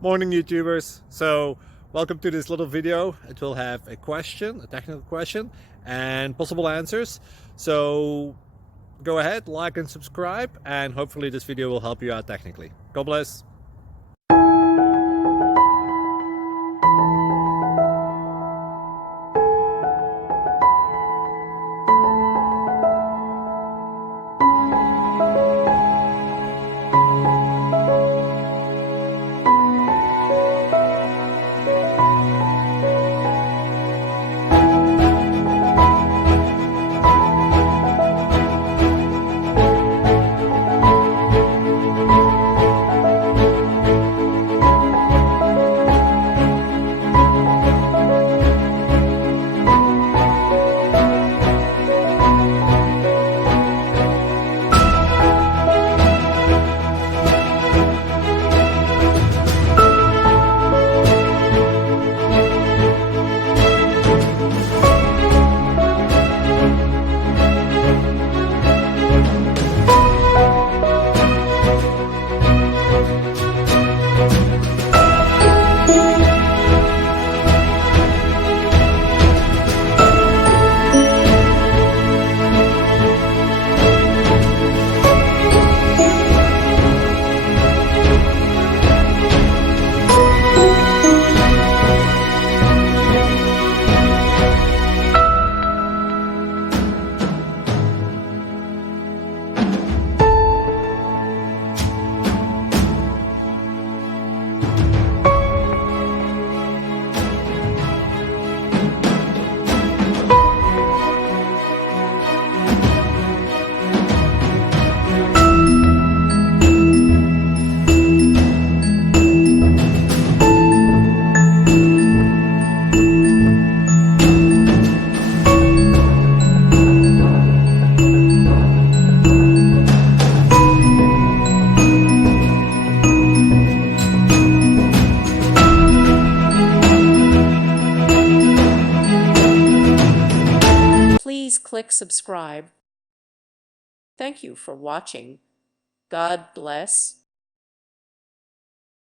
Morning YouTubers. So welcome to this little video. It will have a question, a technical question, and possible answers. So go ahead, like and subscribe, and hopefully this video will help you out technically. God bless. Please click subscribe. Thank you for watching. God bless.